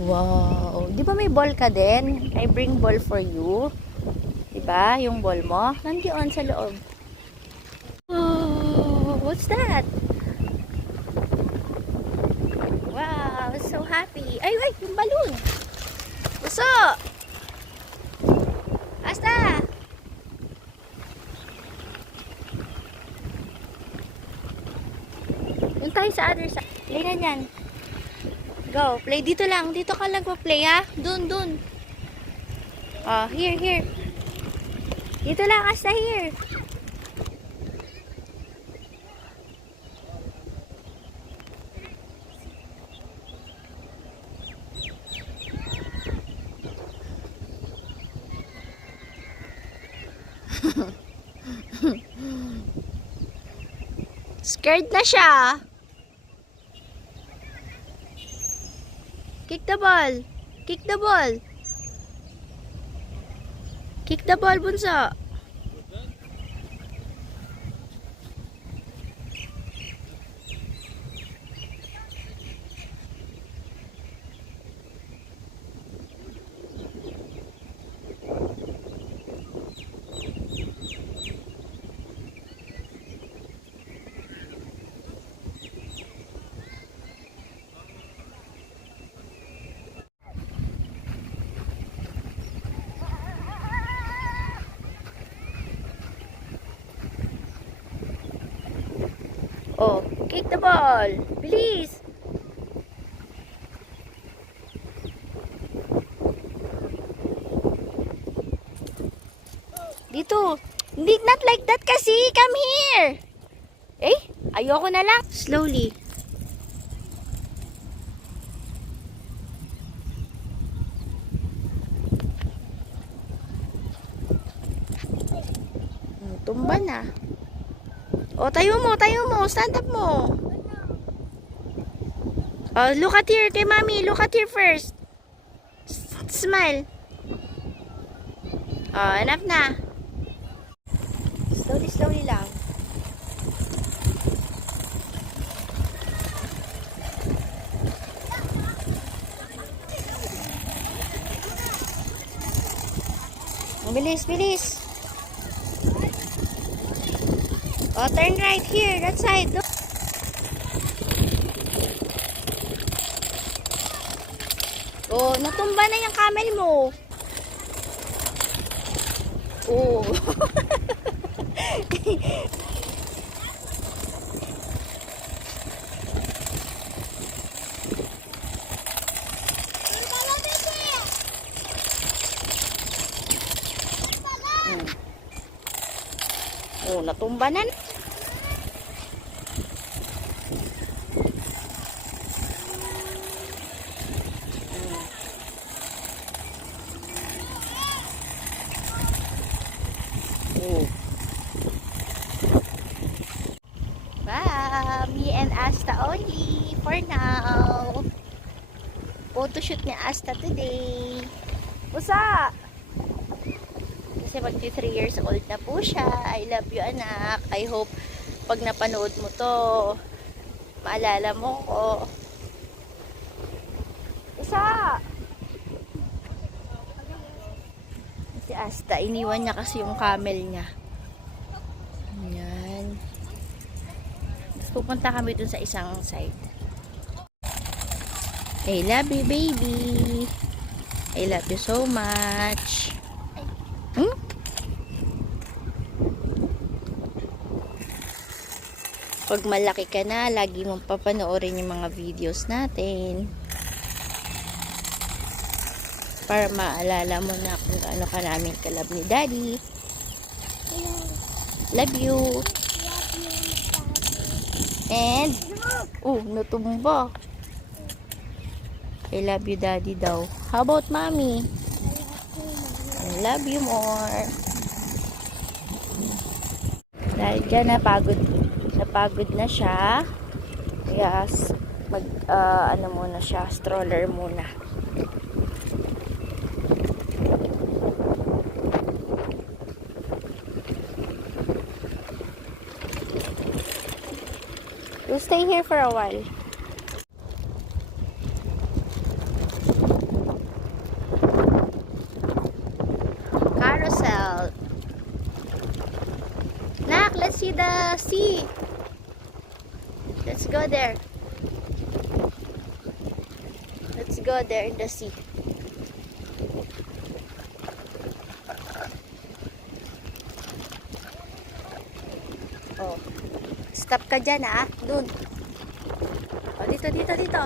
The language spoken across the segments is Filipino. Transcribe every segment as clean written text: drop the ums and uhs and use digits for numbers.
Wow. Di ba may ball ka din? I bring ball for you. Di ba? Yung ball mo. Nandiyon sa loob. Oh, what's that? Wow, so happy. Ay, yung balloon. Puso. Asta. Yung tayo sa other side. Play na dyan. Go. Play dito lang. Dito ka lang play ha. Dun. Oh, here. Dito lang. Asta here. Scared na siya. Kick the ball. Kick the ball. Kick the ball, bunso. Oh, kick the ball. Bilis. Dito. Hindi, not like that kasi. Come here. Eh, ayoko na lang. Slowly. Tumba na. Oh, tayo mo. Stand up mo. Oh, look at here kay Mommy. Look at here first. Smile. Oh, enough na. Slowly lang. Bilis. Oh, turn right here. That side. Look. Oh, natumba na yung camel mo. Oh. Oh, natumba na. Oh. Bye. Me and Asta only for now. Photoshoot ni Asta today. Pusa! Kasi magti 3 years old na po siya. I love you, anak. I hope pag napanood mo to, maalala mo ko. Pusa! Si Asta, iniwan niya kasi yung camel niya. Ayan. Tapos pupunta kami dun sa isang side. I love you, baby. I love you so much. Pag malaki ka na, lagi mong papanoorin yung mga videos natin. Para maalala mo na kung gaano ka namin kalab ni Daddy. Love you. And, natumba. I love you, Daddy daw. How about Mommy? I love you more. Dahil dyan, napagod na siya. Yes, muna siya, stroller muna. We'll stay here for a while. the sea. Let's go there. Let's go there in the sea. Oh. Stop ka dyan, ah. Dun. Oh, dito, dito, dito.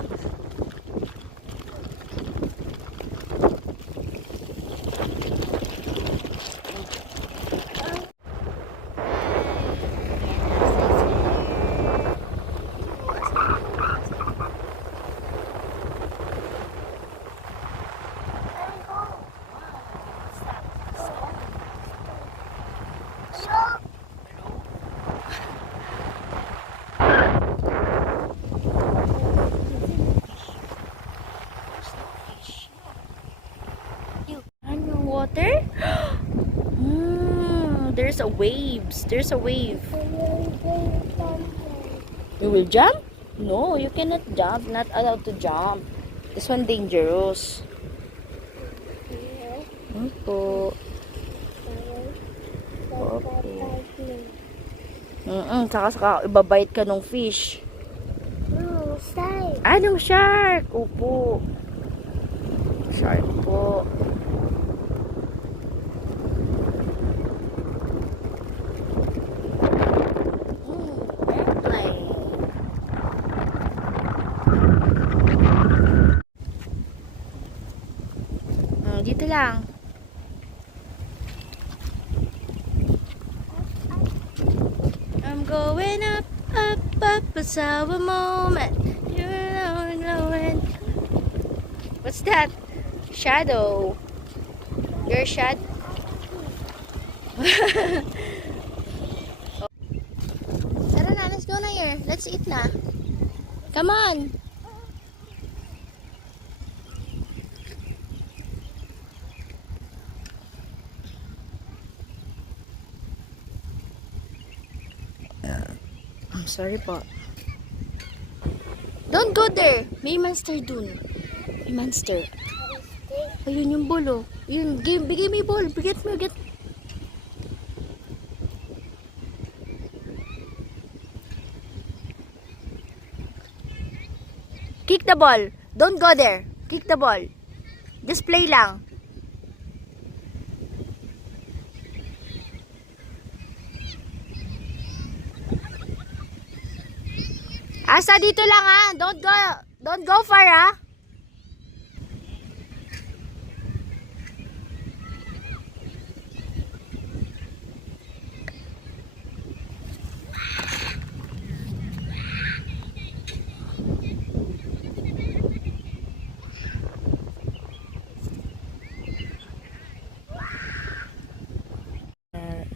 Water? There's a waves. There's a wave. You will jump? No, you cannot jump. Not allowed to jump. This one dangerous. Opo. Opo. Saka ibabite ka ng fish. No, shark. Anong shark? Opo. Shark po. Airplane. Dito lang. I'm going up, up, up. It's our moment. You're glowing. What's that? Shadow. Your shadow. Tara na, let's go na here. Let's eat na. Come on. I'm sorry po. Don't go there. May monster dun. May monster. Ayun yung ball, oh. Yun, bigay mo yung ball. Bigat mo, get. Kick the ball. Don't go there. Kick the ball. Just play lang. Asa dito lang, ha. Don't go far, ha.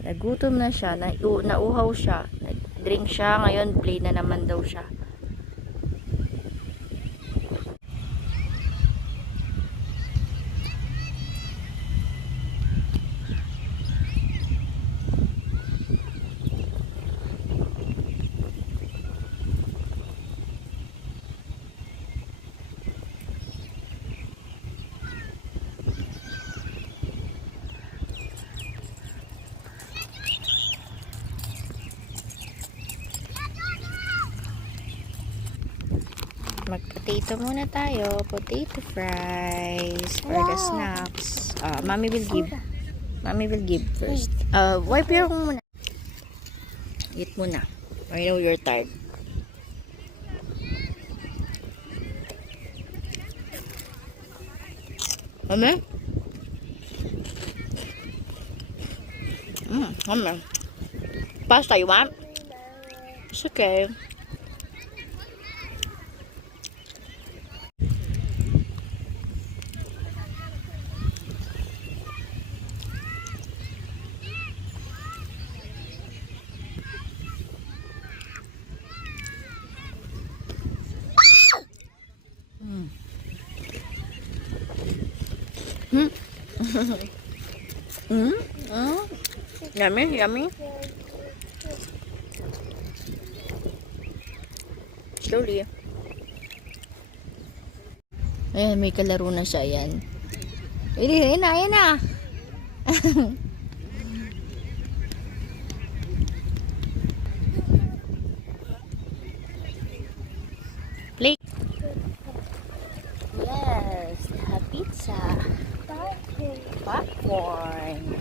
Nagutom na siya, nauhaw siya, nag-drink siya, ngayon play na naman daw siya. Mag-potato muna tayo. Potato fries for the snacks. Mommy will give. Mommy will give first. Wipe your muna. Eat muna. I know you're tired. Mami? Mami. Pasta, you want? It's okay. Yummy, yummy. Slowly. Ayan, may kalaro na siya. Ayan. Ayan na, ayan na. Popcorn.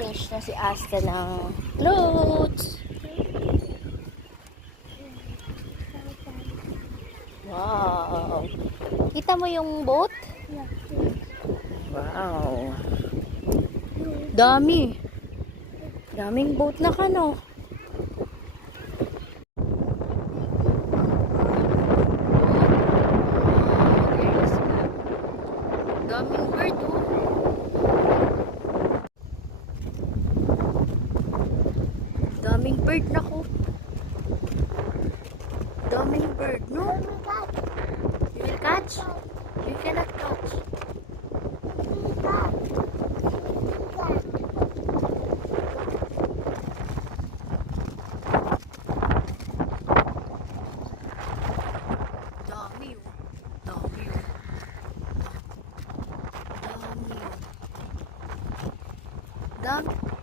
Change na si Asta ng clothes. Wow. Kita mo yung boat? Wow. Dami. Daming boat na kano. Daming bird oh. Daming bird na ko. Daming bird, no? You will catch? You cannot catch. Dami oh. Dami oh. Dami oh. Dami.